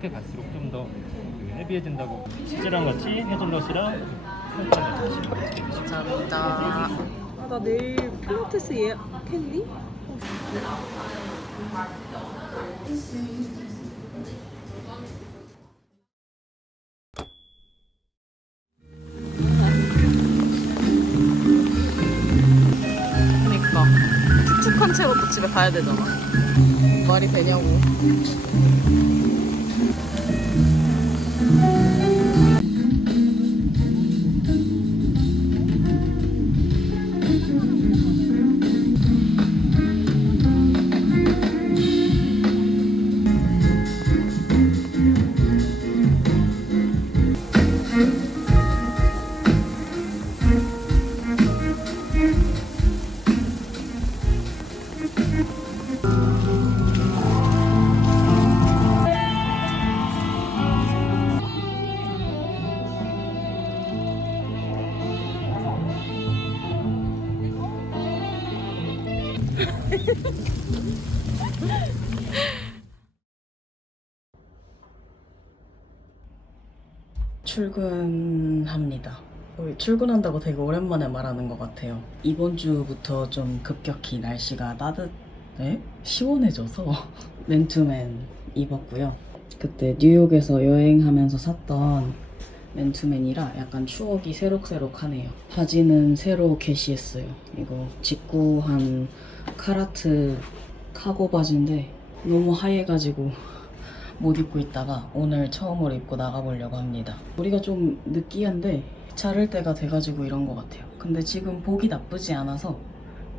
이렇게 갈수록 좀 더 헤비해진다고 치즈랑 같이 드시면 감사합니다. 아, 나 내일 필라테스 예약했니? 그니까 축축한 채로 또 집에 가야 되잖아. 말이 되냐고. 출근합니다. 출근한다고 되게 오랜만에 말하는 것 같아요. 이번 주부터 좀 급격히 날씨가 따뜻, 네? 시원해져서 맨투맨 입었고요. 그때 뉴욕에서 여행하면서 샀던 맨투맨이라 약간 추억이 새록새록하네요. 바지는 새로 게시했어요. 이거 직구한 카라트 카고 바지인데 너무 하얘가지고 못 입고 있다가 오늘 처음으로 입고 나가보려고 합니다. 우리가 좀 느끼한데 자를 때가 돼가지고 이런 것 같아요. 근데 지금 보기 나쁘지 않아서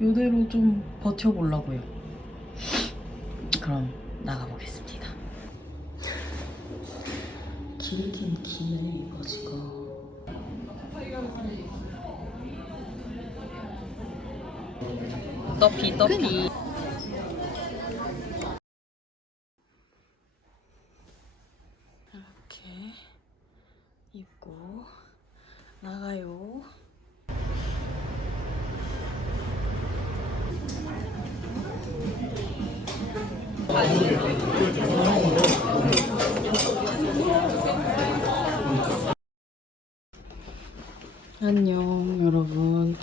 이대로 좀 버텨보려고요. 그럼 나가보겠습니다. 길긴 기네 바지가. 더피 더피. 이렇게 입고 나가요. 안녕 여러분.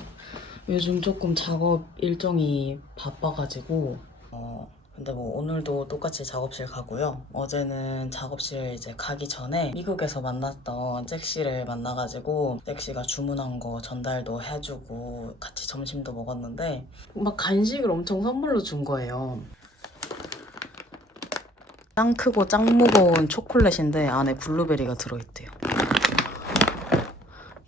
요즘 조금 작업 일정이 바빠가지고 어 근데 뭐 오늘도 똑같이 작업실 가고요. 어제는 작업실 이제 가기 전에 미국에서 만났던 잭씨를 만나가지고 잭씨가 주문한 거 전달도 해주고 같이 점심도 먹었는데 막 간식을 엄청 선물로 준 거예요. 짱 크고 짱 무거운 초콜릿인데 안에 블루베리가 들어있대요.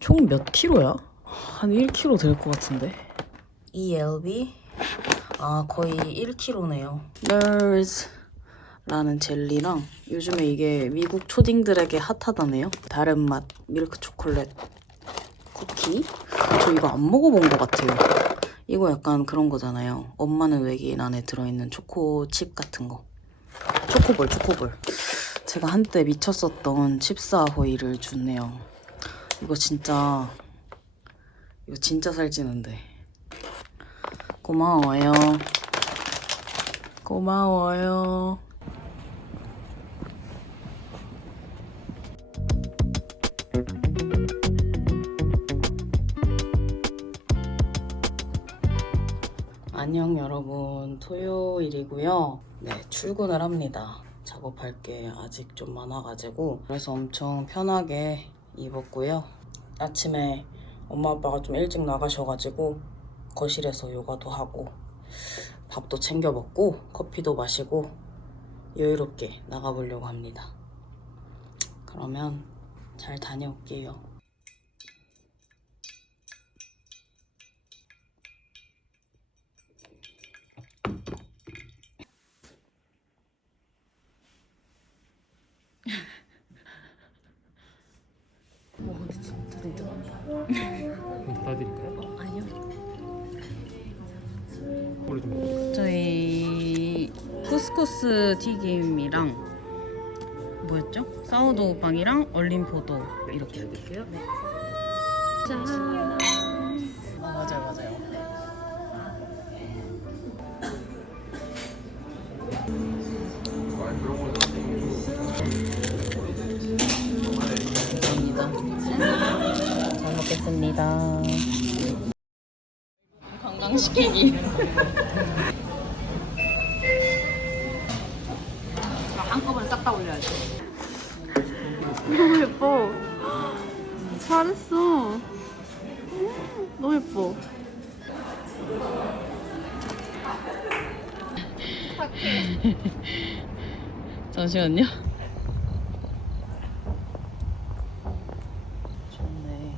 총 몇 킬로야? 한 1kg 될것 같은데. ELB? 아 거의 1kg네요. 널즈라는 젤리랑 요즘에 이게 미국 초딩들에게 핫하다네요. 다른 맛 밀크 초콜릿 쿠키. 저 이거 안 먹어본 것 같아요. 이거 약간 그런 거잖아요. 엄마는 외계인 안에 들어있는 초코칩 같은 거. 초코볼, 초코볼. 제가 한때 미쳤었던 칩스아호이를 줬네요. 이거 진짜 이거 진짜 살찌는데. 고마워요. 고마워요. 안녕 여러분. 토요일이고요. 네, 출근을 합니다. 작업할 게 아직 좀 많아가지고 그래서 엄청 편하게 입었고요. 아침에 엄마 아빠가 좀 일찍 나가셔가지고 거실에서 요가도 하고 밥도 챙겨 먹고 커피도 마시고 여유롭게 나가보려고 합니다. 그러면 잘 다녀올게요. 어, 근데 진짜 진짜 걸로 좀 저희 쿠스쿠스 튀김이랑 뭐였죠? 사우도 우 빵이랑 얼린 포도 이렇게 해드릴게요. 네. 짠. 아, 맞아요, 맞아요. 감사합니다. 잘 먹겠습니다. 시키기. 한꺼번에 싹 다 올려야지. 너무 예뻐. 잘했어. 음, 너무 예뻐. 잠시만요. 좋네.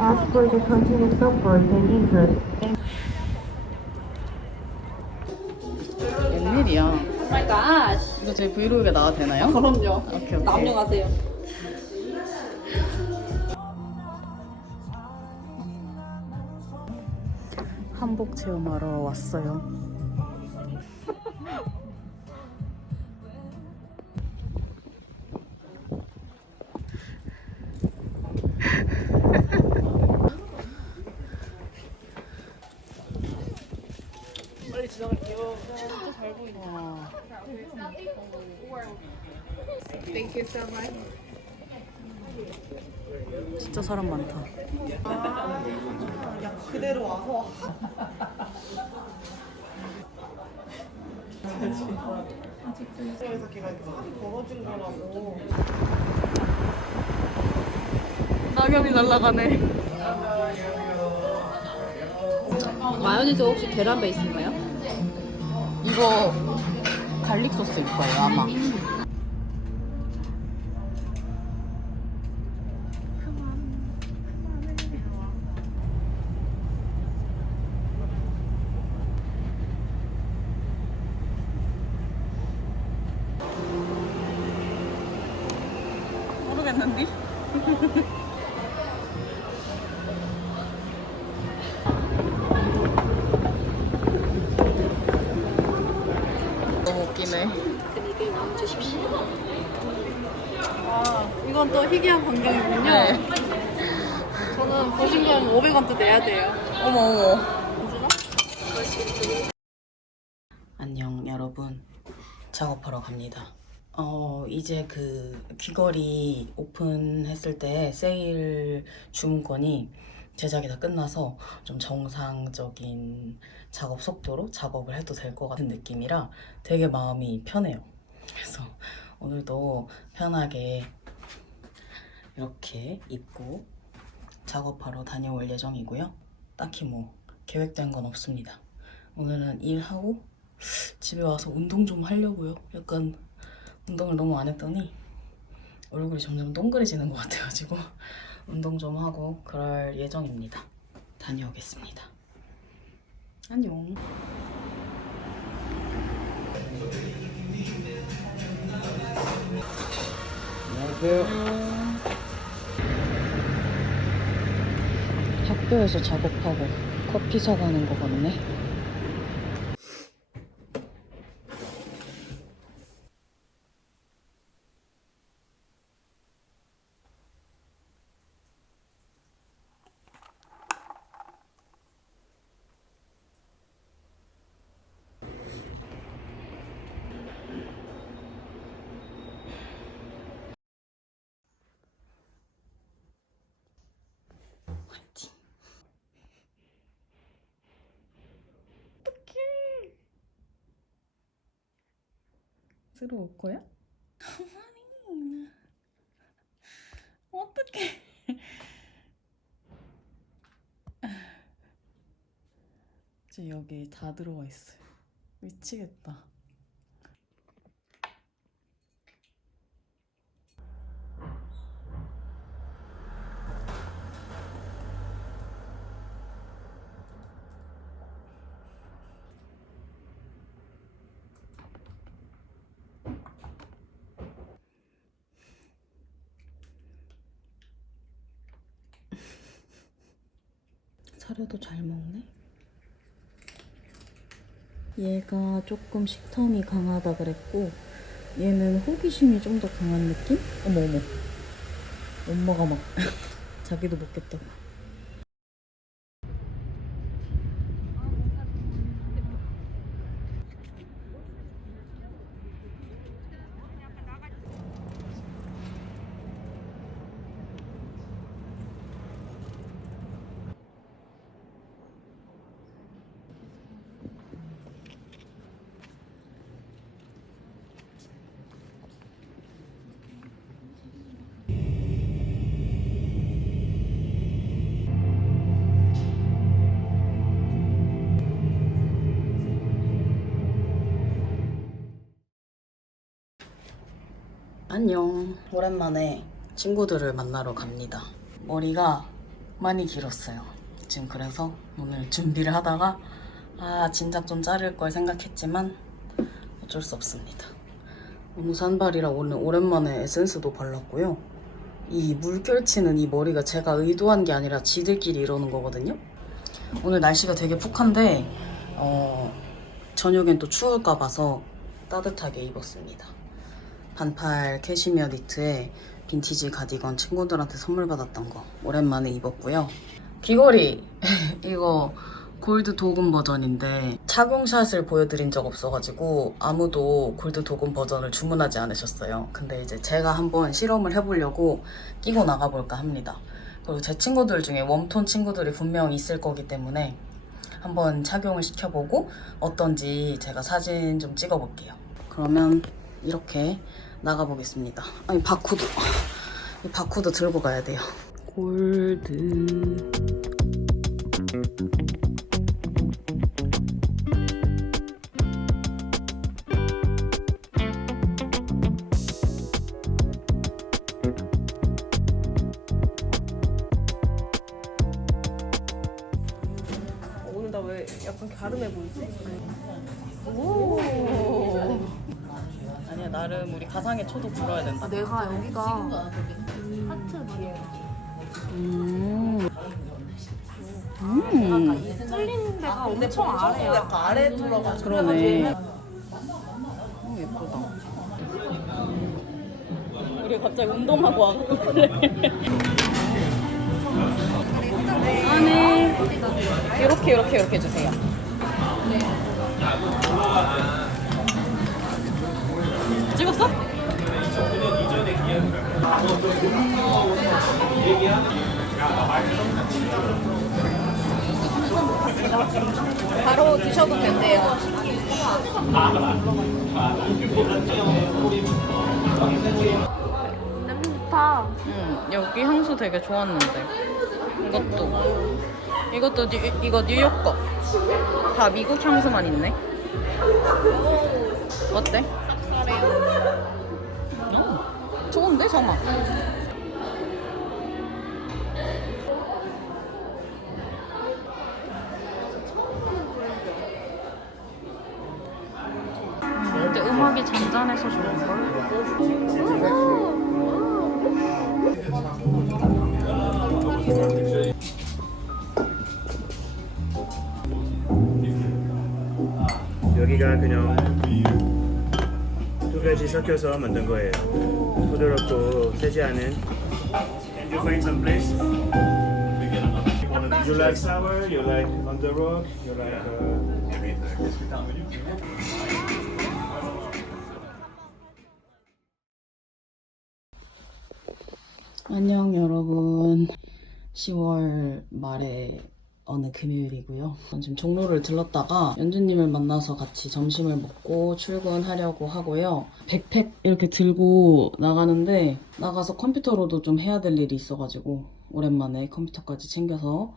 Ask for the continued support and interest 웬일이야? 이거 저희 브이로그에 나와도 되나요? 그럼요. 오케이, 오케이. 남녀 가세요. 한복 체험하러 왔어요. 진짜 사람 많다. 낙엽이 날아가네. 마요네즈 혹시 계란 베이스인가요? 이거 갈릭 소스일 거예요 아마. 모르겠는데? 너무 웃기네. 아, 이건 또 희귀한 광경이군요. 네. 저는 보신 건 500원도 내야 돼요. 어머 어머. 안녕 여러분. 작업하러 갑니다. 어 이제 그 귀걸이 오픈했을 때 세일 주문권이 제작이 다 끝나서 좀 정상적인 작업 속도로 작업을 해도 될 것 같은 느낌이라 되게 마음이 편해요. 그래서 오늘도 편하게 이렇게 입고 작업하러 다녀올 예정이고요. 딱히 뭐 계획된 건 없습니다. 오늘은 일하고 집에 와서 운동 좀 하려고요. 약간 운동을 너무 안 했더니 얼굴이 점점 동그래지는 것 같아가지고 운동 좀 하고 그럴 예정입니다. 다녀오겠습니다. 안녕. 안녕하세요. 학교에서 작업하고 커피 사가는 것 같네. 들어올 거야? 가만히. 어떡해. 지금 여기 다 들어와 있어요. 미치겠다. 사료도 잘 먹네. 얘가 조금 식탐이 강하다 그랬고 얘는 호기심이 좀 더 강한 느낌? 어머 어머 엄마가 막 자기도 먹겠다고 안녕. 오랜만에 친구들을 만나러 갑니다. 머리가 많이 길었어요. 지금 그래서 오늘 준비를 하다가 아 진작 좀 자를 걸 생각했지만 어쩔 수 없습니다. 너무 산발이라 오늘 오랜만에 에센스도 발랐고요. 이 물결치는 이 머리가 제가 의도한 게 아니라 지들끼리 이러는 거거든요. 오늘 날씨가 되게 푹한데 어, 저녁엔 또 추울까 봐서 따뜻하게 입었습니다. 반팔 캐시미어 니트에 빈티지 가디건 친구들한테 선물 받았던 거 오랜만에 입었고요. 귀걸이 이거 골드 도금 버전인데 착용샷을 보여드린 적 없어가지고 아무도 골드 도금 버전을 주문하지 않으셨어요. 근데 이제 제가 한번 실험을 해보려고 끼고 나가볼까 합니다. 그리고 제 친구들 중에 웜톤 친구들이 분명 있을 거기 때문에 한번 착용을 시켜보고 어떤지 제가 사진 좀 찍어볼게요. 그러면 이렇게 나가보겠습니다. 아니 바쿠드 이 바쿠드 들고 가야 돼요. 골드 가상의 초도 불어야 된다. 아, 내가 여기가 하트 뒤에 음. 음. 뚫린 데가 엄청 아래야. 약간 아래 들어가지고 그러네. 어, 예쁘다. 우리 갑자기 운동하고 와서 그래. 안에 이렇게 이렇게 이렇게 해주세요. 찍었어? 바로 드셔도 된대요. 냄새 좋다. 응, 여기 향수 되게 좋았는데. 이것도. 이것도 뉴, 이거 뉴욕 거. 다 미국 향수만 있네. 어때? 음, 좋은데, 정말. 근데 음악이 잔잔해서 좋은걸? 여기가 그냥 두 가지 섞여서 만든 거예요. 부드럽고 세지 않은. Can you find some place? You like sour? You like on the rock? You like uh, 안녕 여러분 10월 말에 어느 금요일이고요. 전 지금 종로를 들렀다가 연주님을 만나서 같이 점심을 먹고 출근하려고 하고요. 백팩 이렇게 들고 나가는데 나가서 컴퓨터로도 좀 해야 될 일이 있어가지고 오랜만에 컴퓨터까지 챙겨서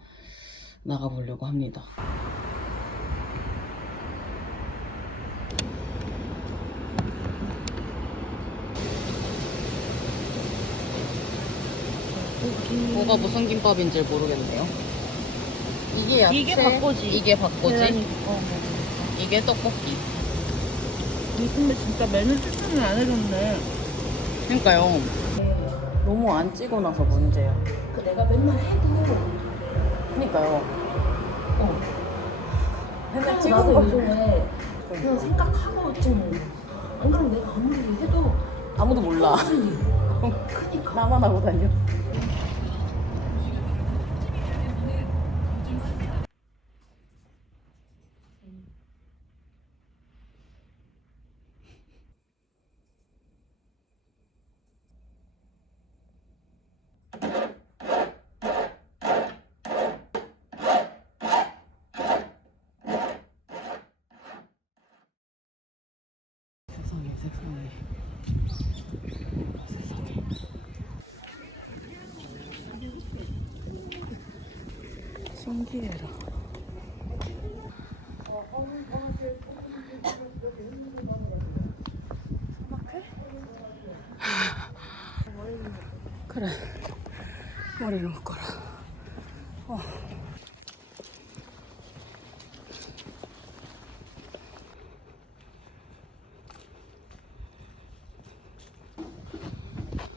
나가보려고 합니다. 뭐가 무슨 김밥인지 모르겠네요. 이게 야채, 이게 밥꼬지. 이게 밥꼬지, 그러니까. 이게 떡볶이. 근데 진짜 메뉴 추천을 안 해줬네. 그러니까요. 너무 안 찍어 놔서 문제야. 그 내가 맨날 해도 그러니까요. 어. 맨날 나도 찍어도 요즘에 그냥 생각하고 찍는 거야. 안 그러면 내가 아무리 해도 아무도 몰라. 그니까 나만 하고 다녀. 허리를 묶어라. 어.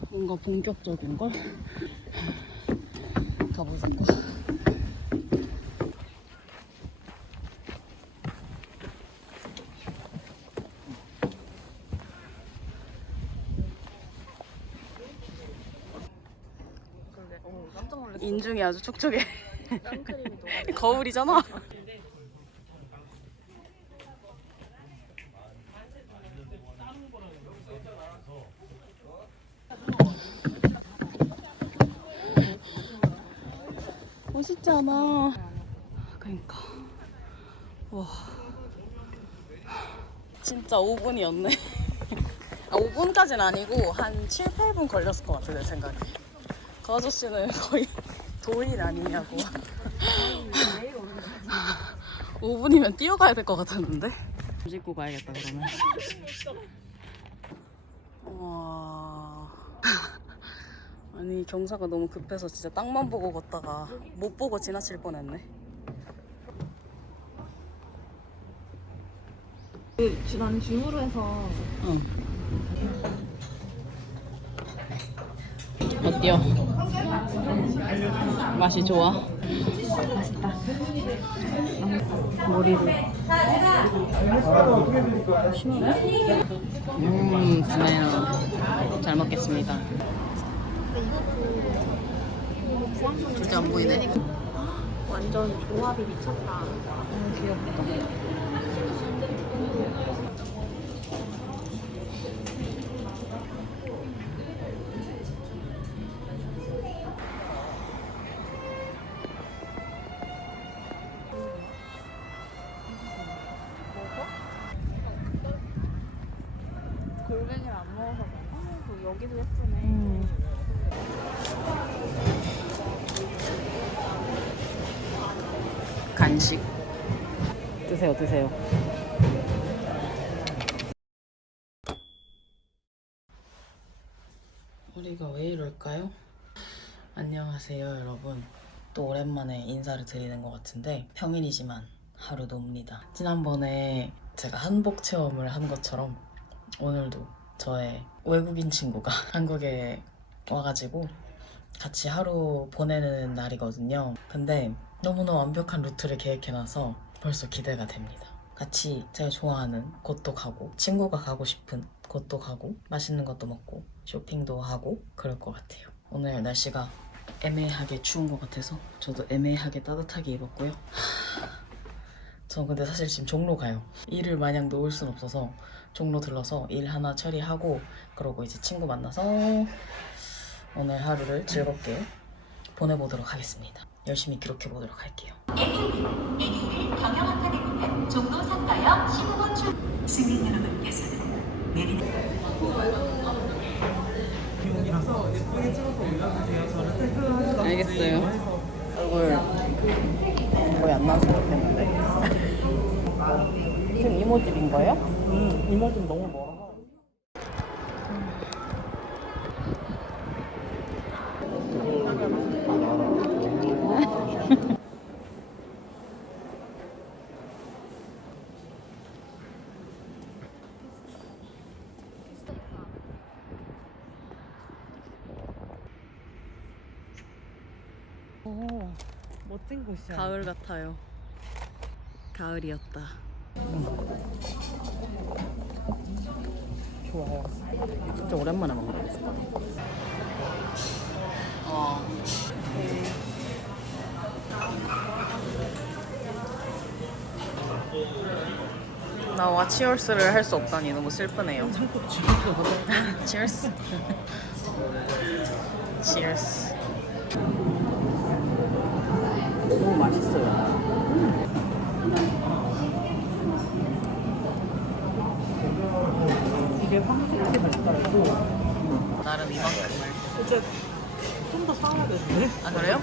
뭔가 본격적인 걸 가보자고. 인중이 아주 촉촉해. 거울이잖아. 멋있지 않아. 그러니까. 와. 진짜 5분이었네. 아, 5분까지는 아니고 한 7, 8분 걸렸을 것 같아, 내 생각에. 그 아저씨는 거의 도일 아니냐고. 5분이면 뛰어가야 될 것 같았는데? 짐 싣고 가야겠다, 그러면. 와. 아니, 경사가 너무 급해서 진짜 땅만 보고 걷다가 못 보고 지나칠 뻔했네. 난 줌으로 해서 응. 어때요? 맛이 좋아? 맛있다. 머리를. 음, 스멜. 잘 먹겠습니다. 진짜 안 보이네. 완전 조합이 미쳤다. 골뱅이를 드세요, 드세요. 우리가 왜 이럴까요? 안녕하세요, 여러분. 또 오랜만에 인사를 드리는 것 같은데 평일이지만 하루 놉니다. 지난번에 제가 한복 체험을 한 것처럼 오늘도 저의 외국인 친구가 한국에 와가지고 같이 하루 보내는 날이거든요. 근데 너무나 완벽한 루트를 계획해놔서 벌써 기대가 됩니다. 같이 제가 좋아하는 곳도 가고 친구가 가고 싶은 곳도 가고 맛있는 것도 먹고 쇼핑도 하고 그럴 것 같아요. 오늘 날씨가 애매하게 추운 것 같아서 저도 애매하게 따뜻하게 입었고요. 저 근데 사실 지금 종로 가요. 일을 마냥 놓을 순 없어서 종로 들러서 일 하나 처리하고 그러고 이제 친구 만나서 오늘 하루를 즐겁게 보내보도록 하겠습니다. 열심히 기록해 보도록 할게요. 알겠어요. 얼굴 거의 안 나왔으면 좋겠는데. 지금 이모집인 거예요? 응, 이모집 너무 멀어. 멋진 곳이야. 가을 같아요. 가을이었다. 좋아요. 진짜 오랜만에 먹는 거 있을까? 어. 나와 치얼스를 할 수 없다니 너무 슬프네요. 치얼스. 치얼스. 맛있어요. 이게 황색이 맛있더라고. 나름 이만큼을. 이제 좀더 싸워야겠네. 아 그래요?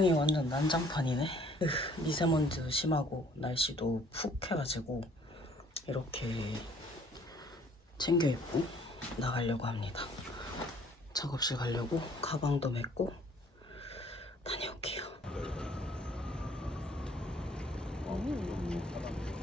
상황이 완전 난장판이네. 으, 미세먼지 심하고 날씨도 푹 해가지고 이렇게 챙겨 입고 나가려고 합니다. 작업실 가려고 가방도 메고 다녀올게요. 늦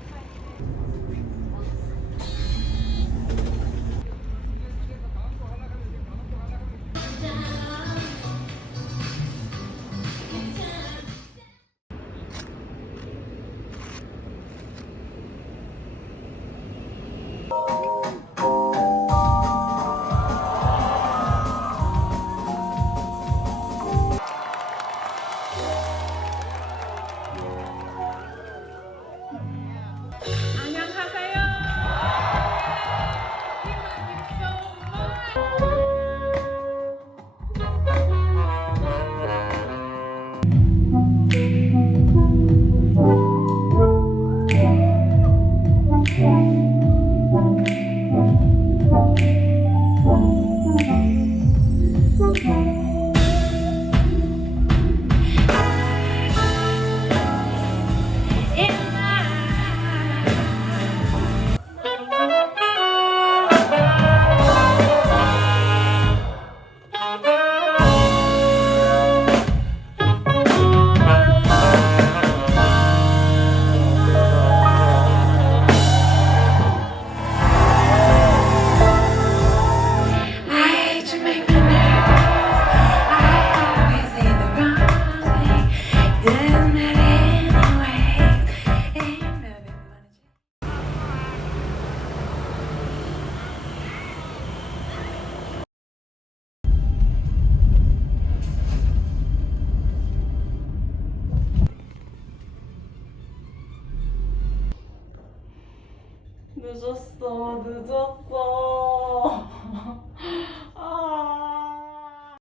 늦었어. 아.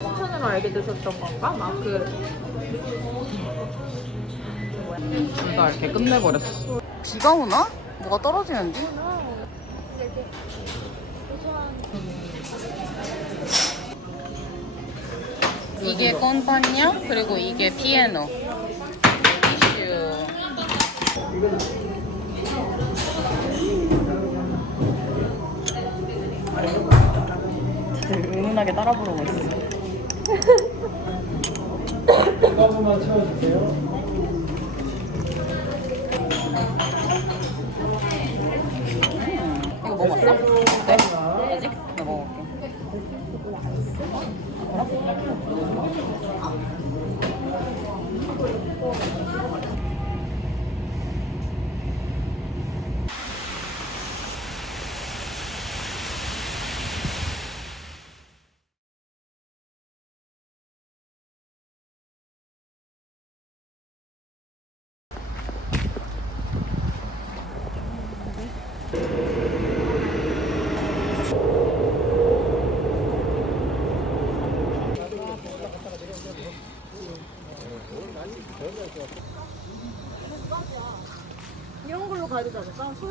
추천으로 알게 되셨던 건가? 막그 둘 다 이렇게 끝내버렸어. 비가 오나? 뭐가 떨어지는데? 이게 건반이야? 그리고 이게 피아노. 티슈. 은은하게 따라 부르고 있어. 이거 먹었어? 네?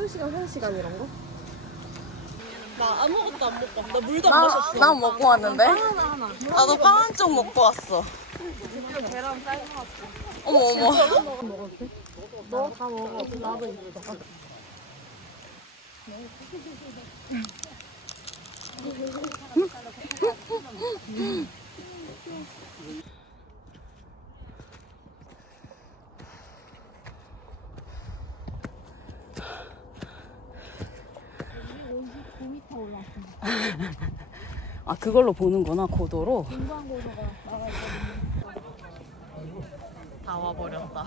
되지 않을까? 소요 시간, 회의 시간 이런 거? 나 아무것도 안 먹고 나 물도 안 마셨어. 난 먹고 왔는데? 하나 하나. 나도 빵 한 쪽 먹고 왔어. 계란 삶아 왔어. 어머 어머. 너다 먹어. 나도 이거. 아 그걸로 보는구나 고도로. 다 와버렸다.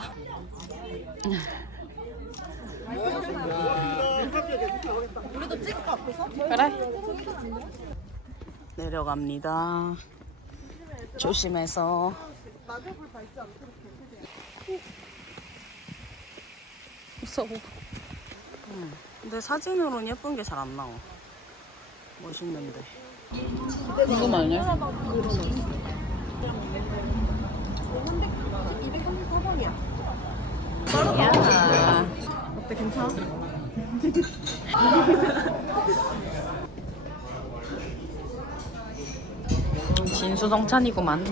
우리도 찍을까 앞에서? 그래. 내려갑니다. 조심해서. 무서워. 응. 근데 사진으로는 예쁜 게 잘 안 나와. 멋있는데. 궁금하네. 234번이야. 야. 어때 괜찮아? 진수성찬이구만.